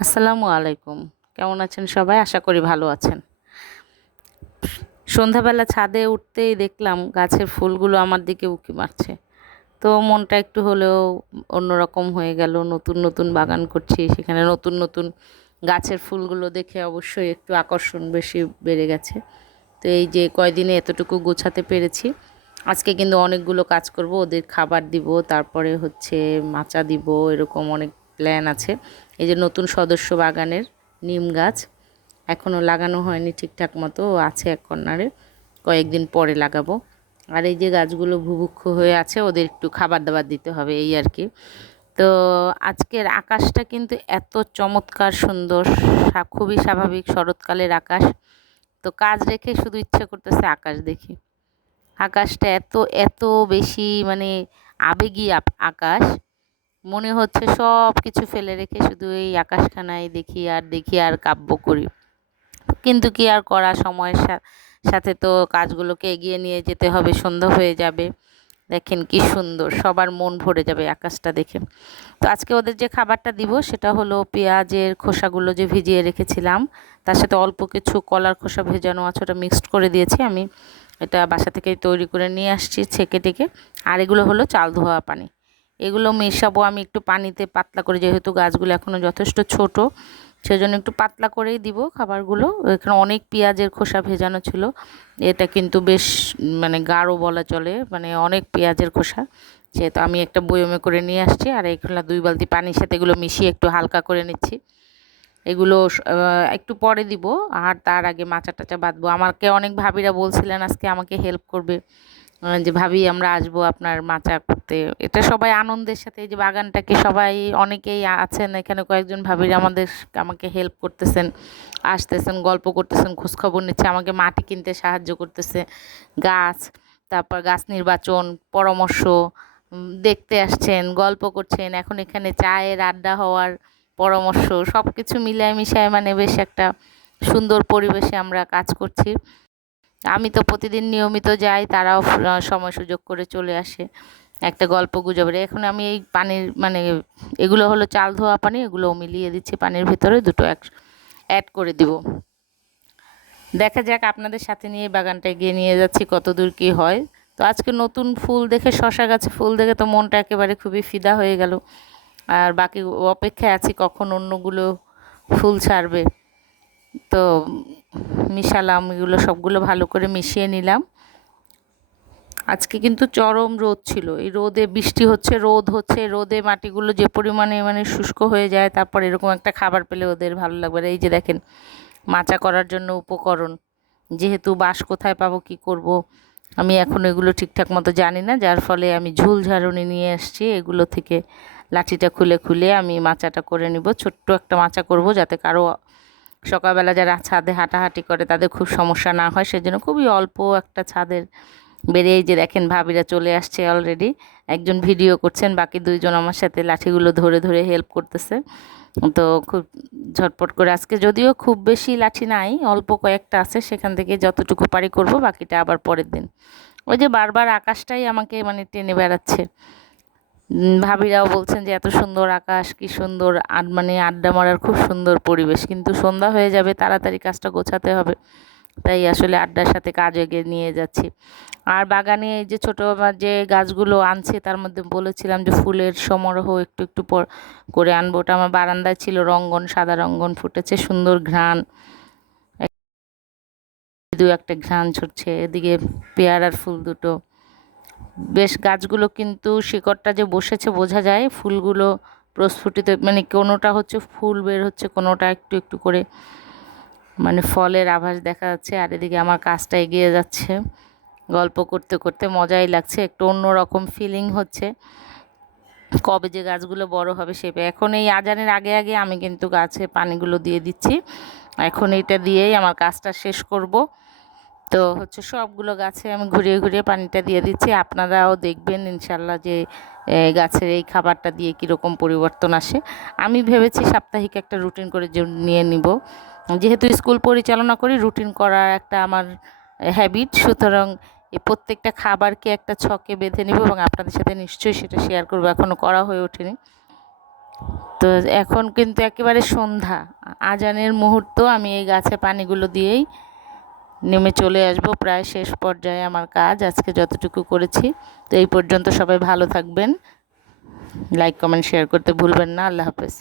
আসসালামু আলাইকুম। কেমন আছেন সবাই? আশা করি ভালো আছেন। সন্ধ্যাবেলা ছাদে উঠতেই দেখলাম গাছের ফুলগুলো আমার দিকে উঁকি মারছে। তো মনটা একটু হলেও অন্যরকম হয়ে গেল। নতুন নতুন বাগান করছি, সেখানে নতুন নতুন গাছের ফুলগুলো দেখে অবশ্যই একটু আকর্ষণ বেশি বেড়ে গেছে। তো এই যে কয়দিনে এতটুকু গোছাতে পেরেছি। আজকে কিন্তু অনেকগুলো কাজ করব, ওদের খাবার দিব, তারপরে হচ্ছে মাচা দিব, এরকম অনেক প্ল্যান আছে। এই যে নতুন সদস্য বাগানের নিম গাছ এখনও লাগানো হয়নি ঠিকঠাক মতো, আছে এক কর্নারে, কয়েকদিন পরে লাগাবো। আর এই যে গাছগুলো ভুভুক্ষ হয়ে আছে, ওদের একটু খাবার দাবার দিতে হবে, এই আর কি। তো আজকের আকাশটা কিন্তু এত চমৎকার সুন্দর, খুবই স্বাভাবিক শরৎকালের আকাশ। তো কাজ রেখে শুধু ইচ্ছে করতেছে আকাশ দেখি। আকাশটা এত এত বেশি মানে আবেগী আকাশ, মনে হচ্ছে সব কিছু ফেলে রেখে শুধু এই আকাশখানায় দেখি আর দেখি আর কাব্য করি। কিন্তু কি আর করা, সময়ের সাথে তো কাজগুলোকে এগিয়ে নিয়ে যেতে হবে, সন্ধ্যা হয়ে যাবে। দেখেন কি সুন্দর, সবার মন ভরে যাবে আকাশটা দেখে। তো আজকে ওদের যে খাবারটা দিব সেটা হলো পেঁয়াজের খোসাগুলো যে ভিজিয়ে রেখেছিলাম, তার সাথে অল্প কিছু কলার খোসা ভেজানো আছে, ওটা মিক্সড করে দিয়েছি আমি। এটা বাসা থেকে তৈরি করে নিয়ে আসছি ছেঁকে টেকে। আর এগুলো হলো চাল ধোয়া পানি, এগুলো মেশাবো আমি একটু পানিতে পাতলা করে, যেহেতু গাছগুলো এখনও যথেষ্ট ছোট, সেজন্য একটু পাতলা করেই দিব খাবারগুলো। এখানে অনেক পেঁয়াজের খোসা ভেজানো ছিল, এটা কিন্তু বেশ মানে গাঢ় বলা চলে, মানে অনেক পেঁয়াজের খোসা। সেহেতু আমি একটা বয়মে করে নিয়ে আসছি, আর এগুলো 2 বালতি পানির সাথে এগুলো মিশিয়ে একটু হালকা করে নিচ্ছি। এগুলো একটু পরে দিব, আর তার আগে মাচা টাচা বাঁধবো। আমাকে অনেক ভাবিরা বলছিলেন আজকে আমাকে হেল্প করবে, যে ভাবি আমরা আসবো আপনার মাচা করতে। এটা সবাই আনন্দের সাথে, এই যে বাগানটাকে সবাই, অনেকেই আছেন এখানে, কয়েকজন ভাবিরা আমাকে হেল্প করতেছেন, আসতেছেন, গল্প করতেছেন, খোঁজখবর নিচ্ছে, আমাকে মাটি কিনতে সাহায্য করতেছে, গাছ, তারপর গাছ নির্বাচন, পরামর্শ, দেখতে আসছেন, গল্প করছেন, এখন এখানে চায়ের আড্ডা হওয়ার পরামর্শ, সব কিছু মিলায় মিশায় মানে বেশ একটা সুন্দর পরিবেশে আমরা কাজ করছি। আমি তো প্রতিদিন নিয়মিত যাই, তারাও সময় সুযোগ করে চলে আসে একটা গল্প গুজবের। এখন আমি এই পানির মানে এগুলো হলো চাল ধোয়া পানি, এগুলো মিলিয়ে দিচ্ছি পানির ভিতরে, দুটো অ্যাড করে দিব। দেখা যাক, আপনাদের সাথে নিয়ে বাগানটা এগিয়ে নিয়ে যাচ্ছি, কত দূর কী হয়। তো আজকে নতুন ফুল দেখে, শশা গাছে ফুল দেখে তো মনটা একেবারে খুবই ফিদা হয়ে গেল। আর বাকি অপেক্ষায় আছি কখন অন্যগুলো ফুল ছাড়বে। তো মিশালাম, এগুলো সবগুলো ভালো করে মিশিয়ে নিলাম। আজকে কিন্তু চরম রোদ ছিল, এই রোদে বৃষ্টি হচ্ছে, রোদ হচ্ছে, রোদে মাটিগুলো যে পরিমাণে মানে শুষ্ক হয়ে যায়, তারপর এরকম একটা খাবার পেলে ওদের ভালো লাগবে। আর এই যে দেখেন মাচা করার জন্য উপকরণ, যেহেতু বাঁশ কোথায় পাবো, কি করব, আমি এখন এগুলো ঠিকঠাক মতো জানি না, যার ফলে আমি ঝুল ঝাড়ুনি নিয়ে আসছি, এগুলো থেকে লাঠিটা খুলে খুলে আমি মাচাটা করে নিব। ছোট্ট একটা মাচা করব, যাতে কারো সকালবেলা যারা ছাদে হাঁটাহাঁটি করে তাদের খুব সমস্যা না হয়, সেজন্য খুবই অল্প একটা ছাদের বেরিয়ে। যে দেখেন ভাবিরা চলে আসছে অলরেডি, একজন ভিডিও করছেন, বাকি দুইজন আমার সাথে লাঠিগুলো ধরে ধরে হেল্প করতেছে। তো খুব ঝটপট করে, আজকে যদিও খুব বেশি লাঠি নাই, অল্প কয়েকটা আছে, সেখান থেকে যতটুকু পারি করব, বাকিটা আবার পরের দিন। ওই যে বারবার আকাশটাই আমাকে মানে টেনে বেড়াচ্ছে। ভাবিরাও বলছেন যে এত সুন্দর আকাশ, কি সুন্দর মানে আড্ডা মারার খুব সুন্দর পরিবেশ, কিন্তু সন্ধ্যা হয়ে যাবে, তাড়াতাড়ি কাজটা গোছাতে হবে, তাই আসলে আড্ডার সাথে কাজ এগিয়ে নিয়ে যাচ্ছি। আর বাগানে এই যে ছোটো যে গাছগুলো আনছে, তার মধ্যে বলেছিলাম যে ফুলের সমারোহ একটু একটু পর করে আনবো। ওটা আমার বারান্দায় ছিল, রঙ্গন, সাদা রঙ্গন ফুটেছে, সুন্দর ঘ্রাণ, দু একটা ঘ্রাণ ছুটছে। এদিকে পেয়ারার ফুল দুটো, বেশ গাছগুলো কিন্তু শিকড়টা যে বসেছে বোঝা যায়, ফুলগুলো প্রস্ফুটিত, মানে কোনোটা হচ্ছে ফুল বের হচ্ছে, কোনোটা একটু একটু করে মানে ফলের আভাস দেখা যাচ্ছে। আর এদিকে আমার কাজটা এগিয়ে যাচ্ছে, গল্প করতে করতে মজাই লাগছে, একটু অন্যরকম ফিলিং হচ্ছে। কবে যে গাছগুলো বড় হবে সেটা, এখন এই আজানের আগে আগে আমি কিন্তু গাছে পানিগুলো দিয়ে দিচ্ছি, এখন এটা দিয়েই আমার কাজটা শেষ করব। তো হচ্ছে সবগুলো গাছে আমি ঘুরিয়ে ঘুরিয়ে পানিটা দিয়ে দিচ্ছি, আপনারাও দেখবেন ইনশাল্লাহ যে গাছের এই খাবারটা দিয়ে কীরকম পরিবর্তন আসে। আমি ভেবেছি সাপ্তাহিক একটা রুটিন করে নিয়ে নিব, যেহেতু স্কুল পরিচালনা করি, রুটিন করার একটা আমার হ্যাবিট, সুতরাং এই প্রত্যেকটা খাবারকে একটা ছকে বেঁধে নিব এবং আপনাদের সাথে নিশ্চয়ই সেটা শেয়ার করবো, এখনও করা হয়ে ওঠেনি। তো এখন কিন্তু একেবারে সন্ধ্যা, আজানের মুহূর্ত। আমি এই গাছে পানিগুলো দিয়েই নেমে চলে আসব, প্রায় শেষ পর্যায়ে আমার কাজ আজকে যতটুকু করেছি। তো এই পর্যন্ত সবাই ভালো থাকবেন, লাইক কমেন্ট শেয়ার করতে ভুলবেন না। আল্লাহ হাফেজ।